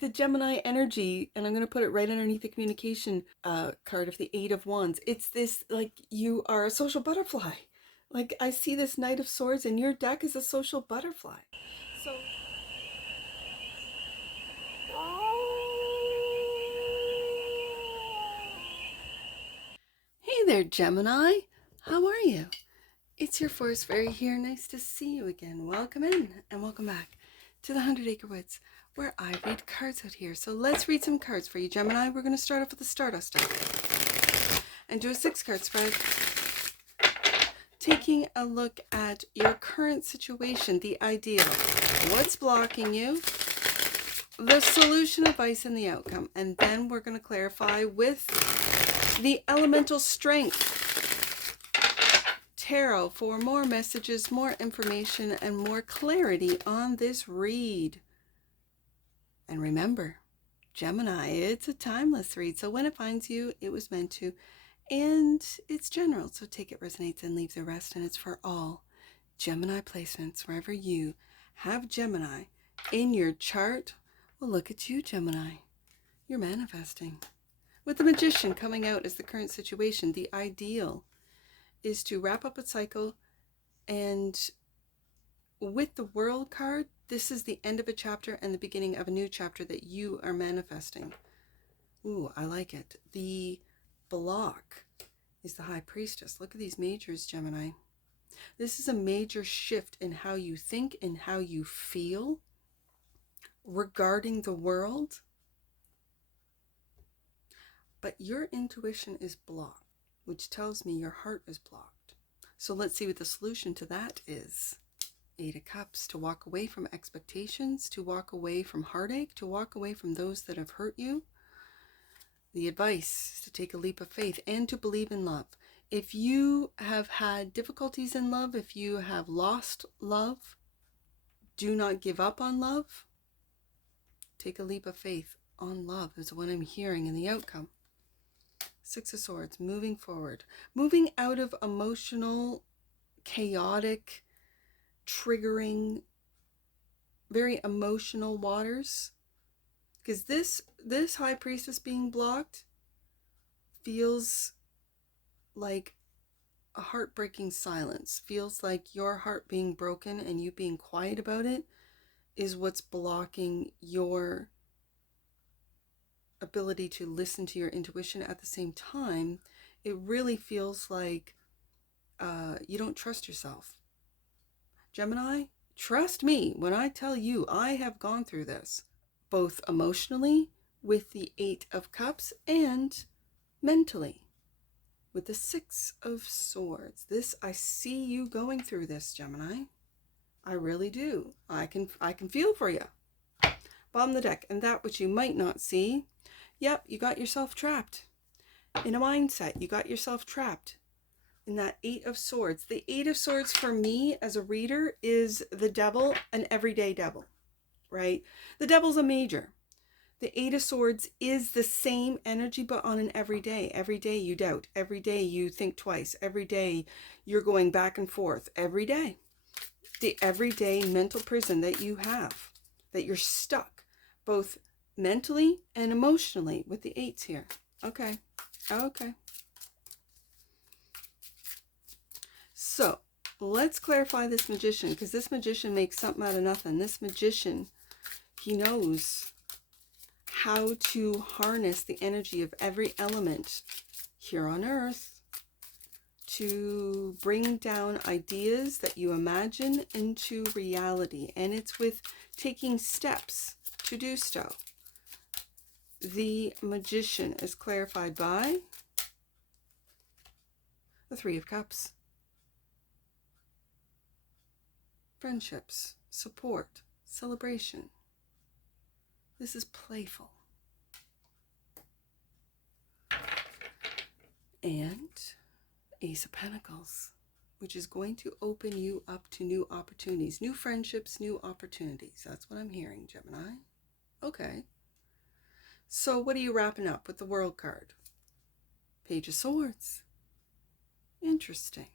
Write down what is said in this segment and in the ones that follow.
the Gemini energy, and I'm going to put it right underneath the communication card of the Eight of Wands. It's this, like, you are a social butterfly. Like, I see this Knight of Swords, and your deck is a social butterfly. So, hey there, Gemini. How are you? It's your Forest Fairy here. Nice to see you again. Welcome in and welcome back to the 100 Acre Woods, where I read cards out here. So let's read some cards for you, Gemini. We're going to start off with the Stardust deck and do a 6-card spread, taking a look at your current situation, the ideal, what's blocking you, the solution, advice, and the outcome. And then we're going to clarify with the elemental strength tarot for more messages, more information, and more clarity on this read. And remember, Gemini, it's a timeless read. So when it finds you, it was meant to. And it's general, so take it resonates and leave the rest. And it's for all Gemini placements, wherever you have Gemini in your chart. Well, look at you, Gemini. You're manifesting. With the Magician coming out as the current situation, the ideal is to wrap up a cycle. And with the World card, this is the end of a chapter and the beginning of a new chapter that you are manifesting. Ooh, I like it. The block is the High Priestess. Look at these majors, Gemini. This is a major shift in how you think and how you feel regarding the world. But your intuition is blocked, which tells me your heart is blocked. So let's see what the solution to that is. 8 of Cups, to walk away from expectations, to walk away from heartache, to walk away from those that have hurt you. The advice is to take a leap of faith and to believe in love. If you have had difficulties in love, if you have lost love, do not give up on love. Take a leap of faith on love is what I'm hearing in the outcome. 6 of Swords, moving forward, moving out of emotional, chaotic, triggering, very emotional waters. Because this High Priestess being blocked feels like a heartbreaking silence. Feels like your heart being broken and you being quiet about it is what's blocking your ability to listen to your intuition. At the same time, it really feels like you don't trust yourself. Gemini, trust me when I tell you I have gone through this, both emotionally with the 8 of Cups and mentally with the 6 of Swords. I see you going through this, Gemini. I really do. I can feel for you. Bottom of the deck, and that which you might not see. Yep, you got yourself trapped in a mindset. You got yourself trapped in that 8 of Swords. The 8 of Swords for me as a reader is the devil, an everyday devil, right? The devil's a major. The 8 of Swords is the same energy, but on an everyday. Every day you doubt. Every day you think twice. Every day you're going back and forth. Every day. The everyday mental prison that you have, that you're stuck, both mentally and emotionally with the 8s here. Okay. Okay. So let's clarify this Magician, because this Magician makes something out of nothing. This Magician, he knows how to harness the energy of every element here on Earth to bring down ideas that you imagine into reality. And it's with taking steps to do so. The Magician is clarified by the 3 of Cups. Friendships, support, celebration. This is playful. And Ace of Pentacles, which is going to open you up to new opportunities, new friendships, new opportunities. That's what I'm hearing, Gemini. Okay. So what are you wrapping up with the World card? Page of Swords. Interesting.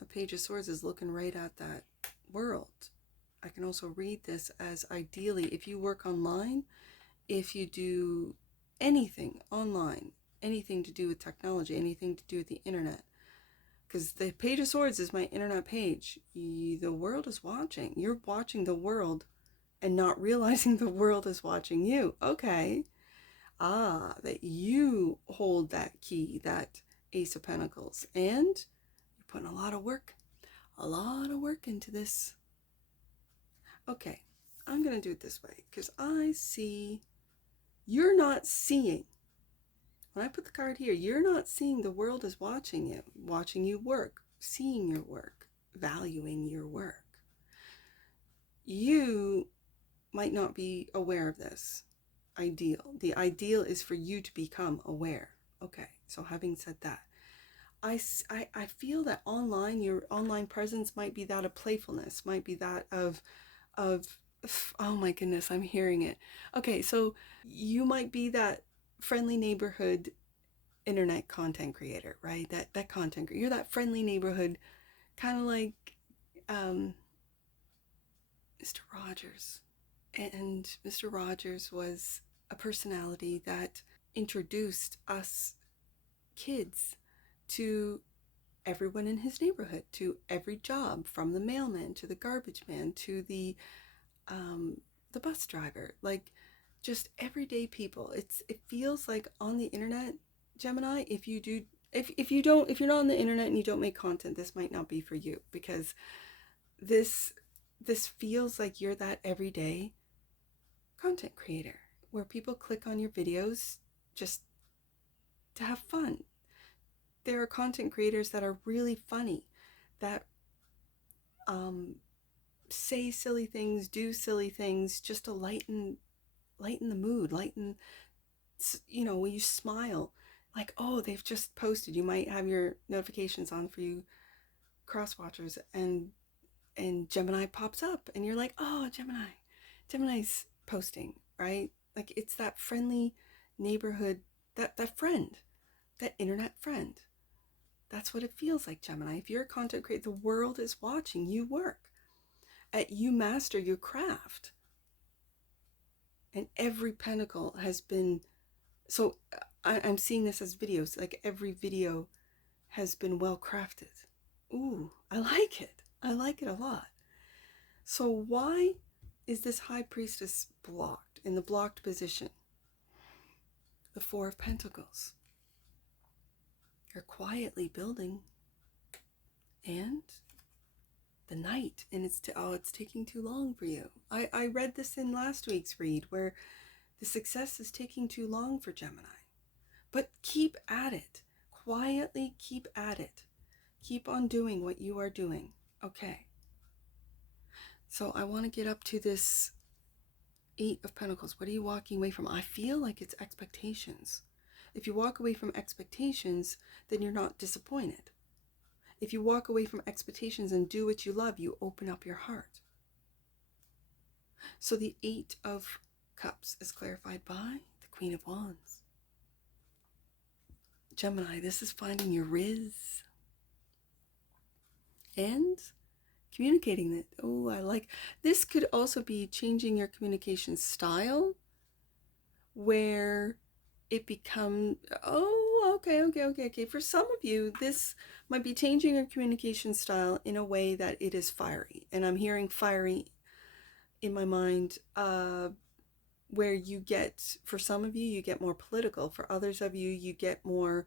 A Page of Swords is looking right at that world. I can also read this as ideally, if you work online, if you do anything online, anything to do with technology, anything to do with the internet, because the Page of Swords is my internet page. The world is watching. You're watching the world and not realizing the world is watching you. Okay. That you hold that key, that Ace of Pentacles, and you're putting a lot of work into this. Okay, I'm going to do it this way because I see you're not seeing. When I put the card here, you're not seeing the world is watching you work, seeing your work, valuing your work. You might not be aware of this ideal. The ideal is for you to become aware. Okay, so having said that, I feel that online, your online presence might be that of playfulness, might be that of, oh my goodness, I'm hearing it. Okay, so you might be that friendly neighborhood internet content creator, right? That content creator. You're that friendly neighborhood, kind of like Mr. Rogers. And Mr. Rogers was a personality that introduced us kids to everyone in his neighborhood, to every job, from the mailman to the garbage man to the bus driver, like just everyday people. It feels like on the internet, Gemini, if you're not on the internet and you don't make content, this might not be for you, because this feels like you're that everyday content creator where people click on your videos just to have fun. There are content creators that are really funny, that say silly things, do silly things just to lighten the mood, lighten, when you smile, like, oh, they've just posted. You might have your notifications on for you cross watchers, and Gemini pops up and you're like, oh, Gemini's posting, right? Like, it's that friendly neighborhood, that friend, that internet friend. That's what it feels like, Gemini. If you're a content creator, the world is watching you work. You master your craft. And every pentacle has been, so I'm seeing this as videos, like every video has been well crafted. Ooh, I like it. I like it a lot. So why is this High Priestess blocked, in the blocked position? The Four of Pentacles. You're quietly building, and the Knight, and it's taking too long for you. I read this in last week's read, where the success is taking too long for Gemini. But keep at it. Quietly keep at it. Keep on doing what you are doing. Okay. So I want to get up to this Eight of Pentacles. What are you walking away from? I feel like it's expectations. If you walk away from expectations, then you're not disappointed. If you walk away from expectations and do what you love, you open up your heart. So the Eight of Cups is clarified by the Queen of Wands. Gemini, this is finding your Riz and communicating that. Oh, I like this. Could also be changing your communication style, where it becomes, oh, okay. For some of you, this might be changing your communication style in a way that it is fiery. And I'm hearing fiery in my mind, where you get, for some of you, you get more political. For others of you, you get more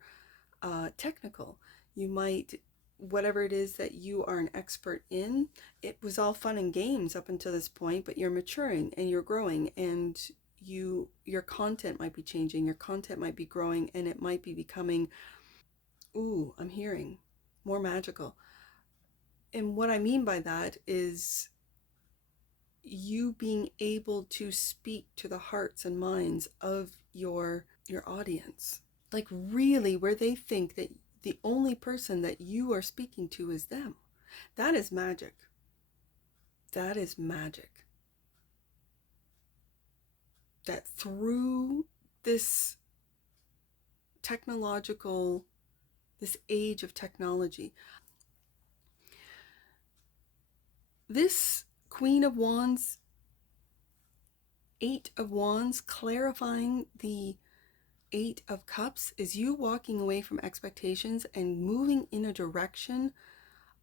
technical. You might, whatever it is that you are an expert in, it was all fun and games up until this point, but you're maturing and you're growing, and your content might be changing, your content might be growing, and it might be becoming, ooh, I'm hearing more magical. And what I mean by that is you being able to speak to the hearts and minds of your audience, like really where they think that the only person that you are speaking to is them. That is magic. That is magic. That through this technological, this age of technology, this Queen of Wands, Eight of Wands, clarifying the Eight of Cups is you walking away from expectations and moving in a direction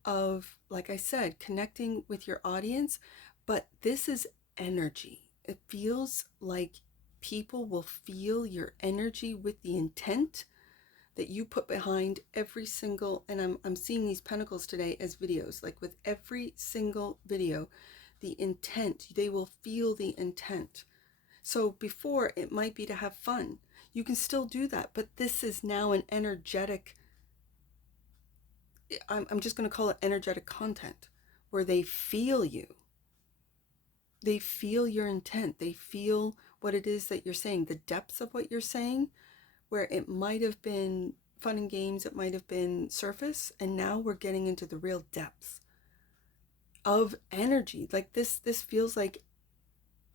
of, like I said, connecting with your audience. But this is energy. It feels like people will feel your energy with the intent that you put behind every single, and I'm seeing these pentacles today as videos, like with every single video, the intent, they will feel the intent. So before, it might be to have fun. You can still do that, but this is now an energetic, I'm just going to call it energetic content, where they feel you. They feel your intent. They feel what it is that you're saying, the depths of what you're saying, where it might have been fun and games, it might have been surface, and now we're getting into the real depths of energy. Like this feels like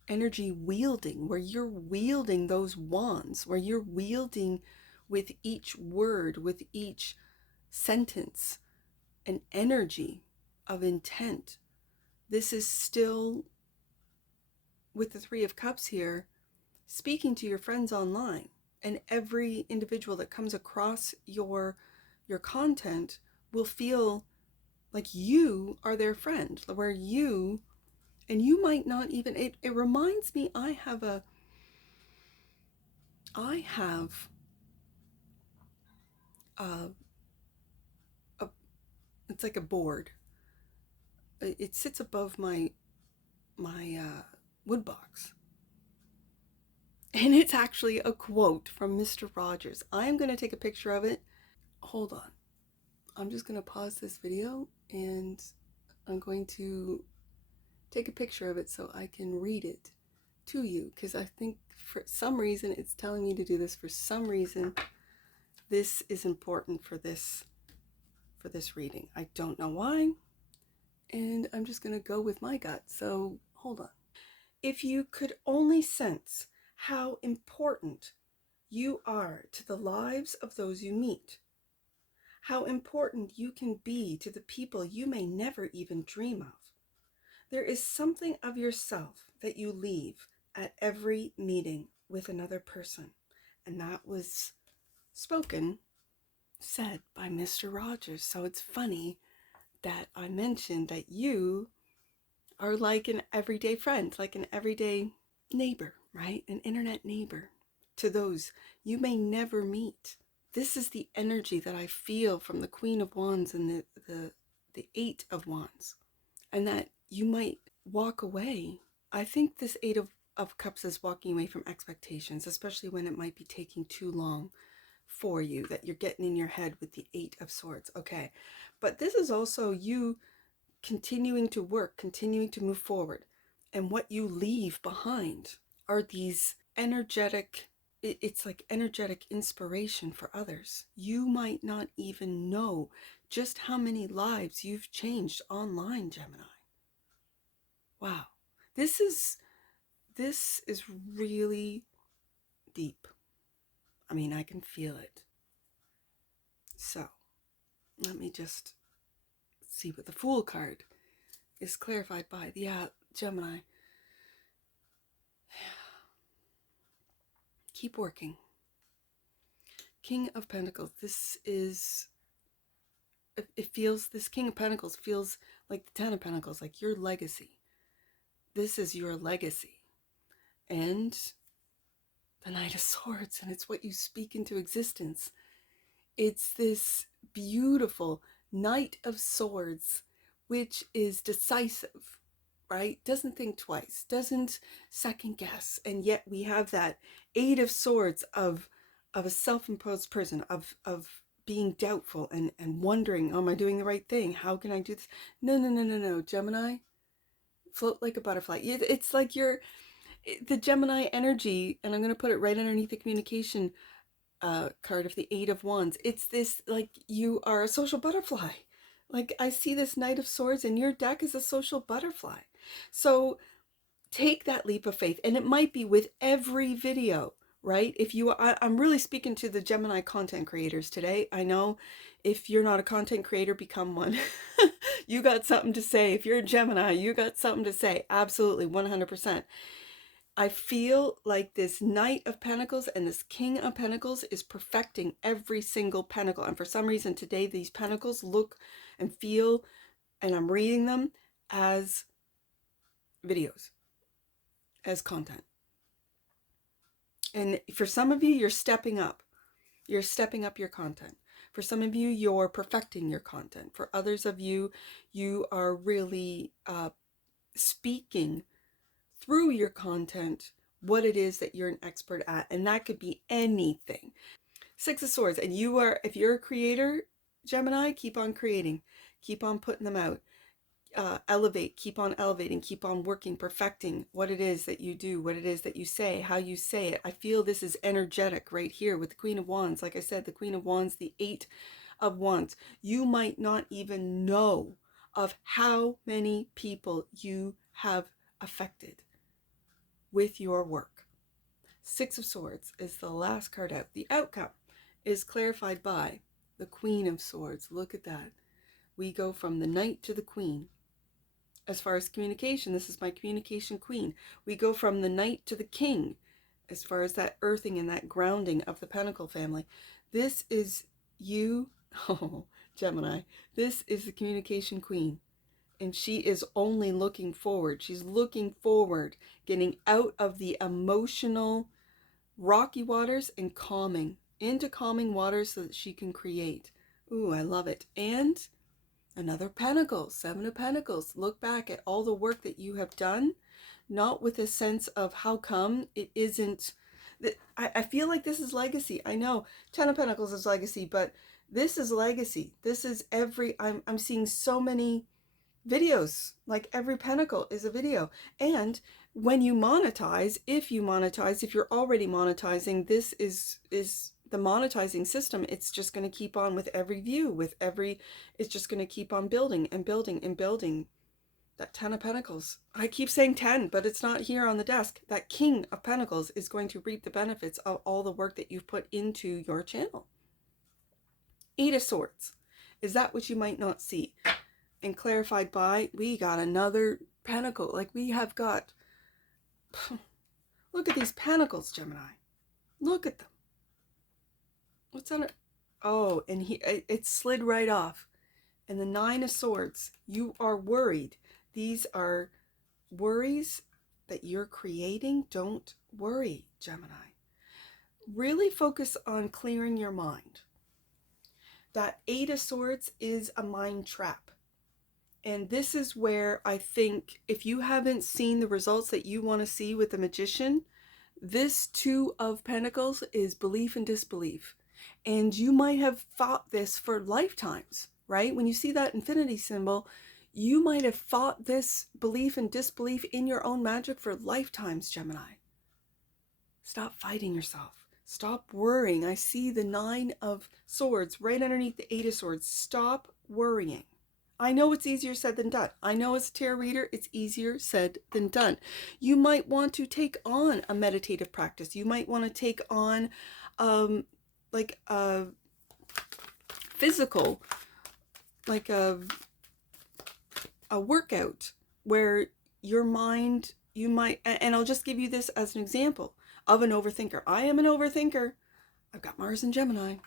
energy wielding, where you're wielding those wands, where you're wielding with each word, with each sentence, an energy of intent. This is still, with the Three of Cups here, speaking to your friends online, and every individual that comes across your content will feel like you are their friend, where you, and you might not even, it reminds me, I have a it's like a board. It sits above my wood box, and it's actually a quote from Mr. Rogers. I'm going to take a picture of it. Hold on. I'm just going to pause this video, and I'm going to take a picture of it so I can read it to you, because I think for some reason it's telling me to do this. For some reason this is important for this reading. I don't know why, and I'm just going to go with my gut. So hold on. If you could only sense how important you are to the lives of those you meet, how important you can be to the people you may never even dream of. There is something of yourself that you leave at every meeting with another person. And that was said by Mr. Rogers. So it's funny that I mentioned that you are like an everyday friend, like an everyday neighbor, right? An internet neighbor to those you may never meet. This is the energy that I feel from the Queen of Wands and the Eight of Wands. And that you might walk away. I think this Eight of Cups is walking away from expectations, especially when it might be taking too long for you, that you're getting in your head with the Eight of Swords. Okay, but this is also you continuing to work, continuing to move forward. And what you leave behind are these energetic, it's like energetic inspiration for others. You might not even know just how many lives you've changed online, Gemini. Wow. This is really deep. I mean, I can feel it. So, let me just see what the Fool card is clarified by. Yeah, Gemini. Keep working. King of Pentacles. This King of Pentacles feels like the Ten of Pentacles, like your legacy. This is your legacy. And the Knight of Swords, and it's what you speak into existence. It's this beautiful Knight of Swords, which is decisive, right? Doesn't think twice, doesn't second guess. And yet we have that Eight of Swords of a self-imposed prison, of being doubtful and wondering, oh, am I doing the right thing? How can I do this? No, Gemini. Float like a butterfly. It's like the Gemini energy, and I'm going to put it right underneath the communication card of the Eight of Wands. It's this, like, you are a social butterfly. Like, I see this Knight of Swords, and your deck is a social butterfly. So take that leap of faith, and it might be with every video, right? If you, I'm really speaking to the Gemini content creators today. I know if you're not a content creator, become one. You got something to say. If you're a Gemini, you got something to say. Absolutely, 100%. I feel like this Knight of Pentacles and this King of Pentacles is perfecting every single pentacle. And for some reason today, these pentacles look and feel, and I'm reading them as videos, as content. And for some of you, you're stepping up. You're stepping up your content. For some of you, you're perfecting your content. For others of you, you are really speaking through your content what it is that you're an expert at. And that could be anything. Six of Swords. And you are, if you're a creator, Gemini, keep on creating. Keep on putting them out. Elevate, keep on elevating, keep on working, perfecting what it is that you do, what it is that you say, how you say it. I feel this is energetic right here with the Queen of Wands. Like I said, the Queen of Wands, the Eight of Wands. You might not even know of how many people you have affected with your work. Six of Swords is the last card out. The outcome is clarified by the Queen of Swords. Look at that. We go from the Knight to the Queen. As far as communication, this is my communication queen. We go from the Knight to the King, as far as that earthing and that grounding of the Pentacle family. This is you, oh, Gemini. This is the communication queen. And she is only looking forward. She's looking forward, getting out of the emotional, rocky waters and calming, into calming waters so that she can create. Ooh, I love it. And another Pentacle, Seven of Pentacles. Look back at all the work that you have done, not with a sense of how come it isn't. I feel like this is legacy. I know Ten of Pentacles is legacy, but this is legacy. This is I'm seeing so many videos, like every Pentacle is a video. And when you monetize, if you're already monetizing, this is the monetizing system. It's just going to keep on with every view, it's just going to keep on building and building and building. That Ten of Pentacles, I keep saying 10, but it's not here on the desk. That King of Pentacles is going to reap the benefits of all the work that you've put into your channel. Eight of Swords is that which you might not see. And clarified by, we got another Pentacle. Like we have got, look at these Pentacles, Gemini. Look at them. What's on it? Oh, and it slid right off. And the Nine of Swords, you are worried. These are worries that you're creating. Don't worry, Gemini. Really focus on clearing your mind. That Eight of Swords is a mind trap. And this is where I think if you haven't seen the results that you want to see with the Magician, this Two of Pentacles is belief and disbelief. And you might have fought this for lifetimes, right? When you see that infinity symbol, you might have fought this belief and disbelief in your own magic for lifetimes, Gemini. Stop fighting yourself. Stop worrying. I see the Nine of Swords right underneath the Eight of Swords. Stop worrying. I know it's easier said than done. I know as a tarot reader, it's easier said than done. You might want to take on a meditative practice. You might want to take on like a physical, like a workout where your mind, you might, and I'll just give you this as an example of an overthinker. I am an overthinker. I've got Mars and Gemini in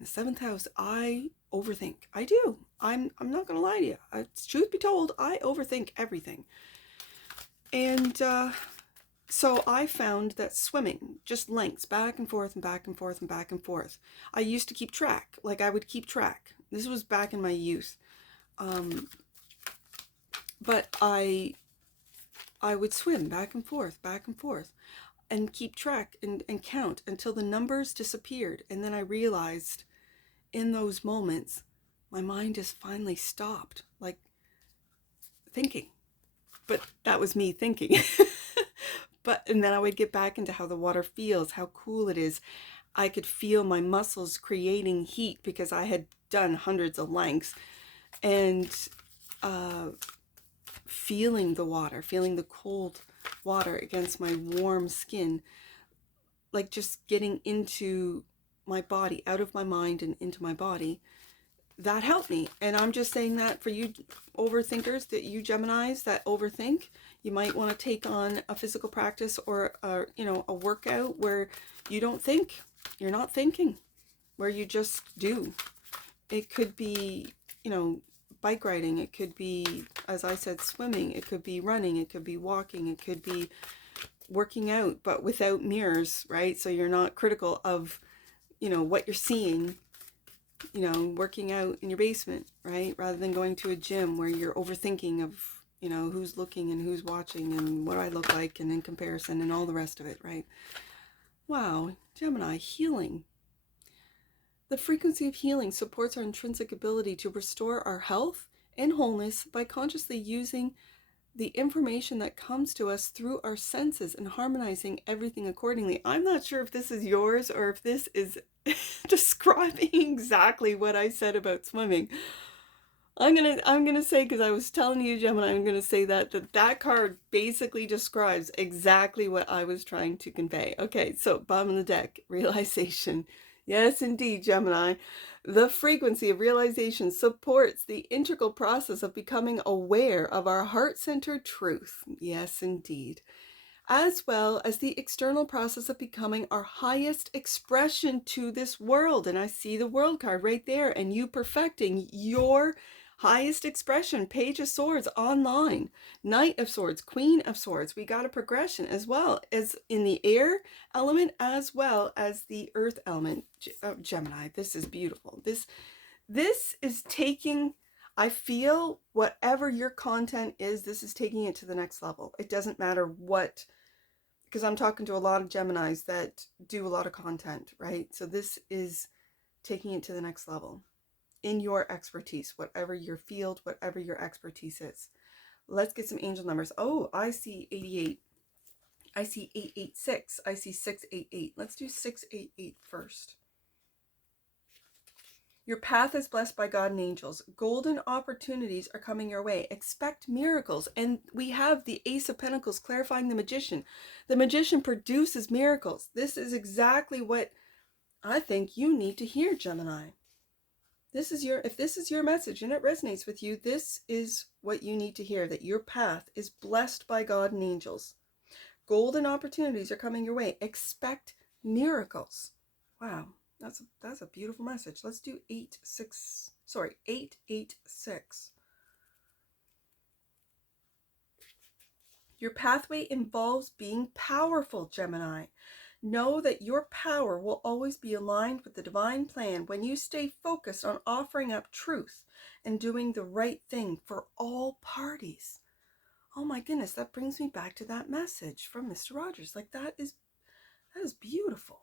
the 7th house. I overthink. I do. I'm not going to lie to you. Truth be told, I overthink everything. And so I found that swimming, just lengths, back and forth and back and forth and back and forth. I used to keep track. Like I would keep track. This was back in my youth. But I would swim back and forth and keep track and count until the numbers disappeared. And then I realized in those moments, my mind just finally stopped, like thinking. But that was me thinking. And then I would get back into how the water feels, how cool it is. I could feel my muscles creating heat because I had done hundreds of lengths. And feeling the water, feeling the cold water against my warm skin. like just getting into my body, out of my mind and into my body, that helped me. And I'm just saying that for you overthinkers, that you Geminis that overthink, you might want to take on a physical practice or a workout where you don't think, you're not thinking, where you just do. It could be, bike riding. It could be, as I said, swimming. It could be running. It could be walking. It could be working out, but without mirrors, right? So you're not critical of, what you're seeing, working out in your basement, right? Rather than going to a gym where you're overthinking of, who's looking and who's watching and what I look like and in comparison and all the rest of it, right? Wow, Gemini, healing. The frequency of healing supports our intrinsic ability to restore our health and wholeness by consciously using the information that comes to us through our senses and harmonizing everything accordingly. I'm not sure if this is yours or if this is describing exactly what I said about swimming. I'm gonna say, because I was telling you, Gemini, I'm gonna say that card basically describes exactly what I was trying to convey. Okay, so bottom of the deck, realization. Yes, indeed, Gemini. The frequency of realization supports the integral process of becoming aware of our heart-centered truth. Yes, indeed. As well as the external process of becoming our highest expression to this world. And I see the world card right there, and you perfecting your highest expression. Page of Swords online, Knight of Swords, Queen of Swords. We got a progression as well as in the air element as well as the earth element. Gemini, this is beautiful. This is taking, I feel, whatever your content is, this is taking it to the next level. It doesn't matter what, because I'm talking to a lot of Geminis that do a lot of content, right? So this is taking it to the next level in your expertise, whatever your field, whatever your expertise is. Let's get some angel numbers. Oh, I see 88. I see 886. I see 688. Let's do 688 first. Your path is blessed by God and angels. Golden opportunities are coming your way. Expect miracles. And we have the Ace of Pentacles clarifying the magician. The magician produces miracles. This is exactly what I think you need to hear, Gemini. If this is your message and it resonates with you, this is what you need to hear, that your path is blessed by God and angels. Golden opportunities are coming your way. Expect miracles. Wow, that's a beautiful message. Let's do 886. Your pathway involves being powerful, Gemini. Know that your power will always be aligned with the divine plan when you stay focused on offering up truth and doing the right thing for all parties. Oh my goodness, that brings me back to that message from Mr. Rogers. Like that is beautiful.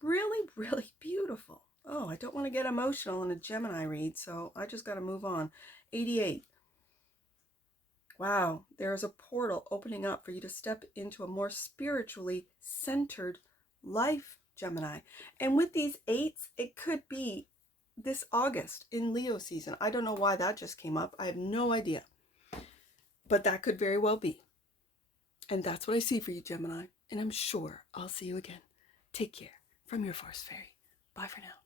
Really, really beautiful. Oh, I don't want to get emotional in a Gemini read, so I just got to move on. 88. Wow, there is a portal opening up for you to step into a more spiritually centered life, Gemini. And with these 8s, it could be this August in Leo season. I don't know why that just came up. I have no idea. But that could very well be. And that's what I see for you, Gemini. And I'm sure I'll see you again. Take care from your Force Fairy. Bye for now.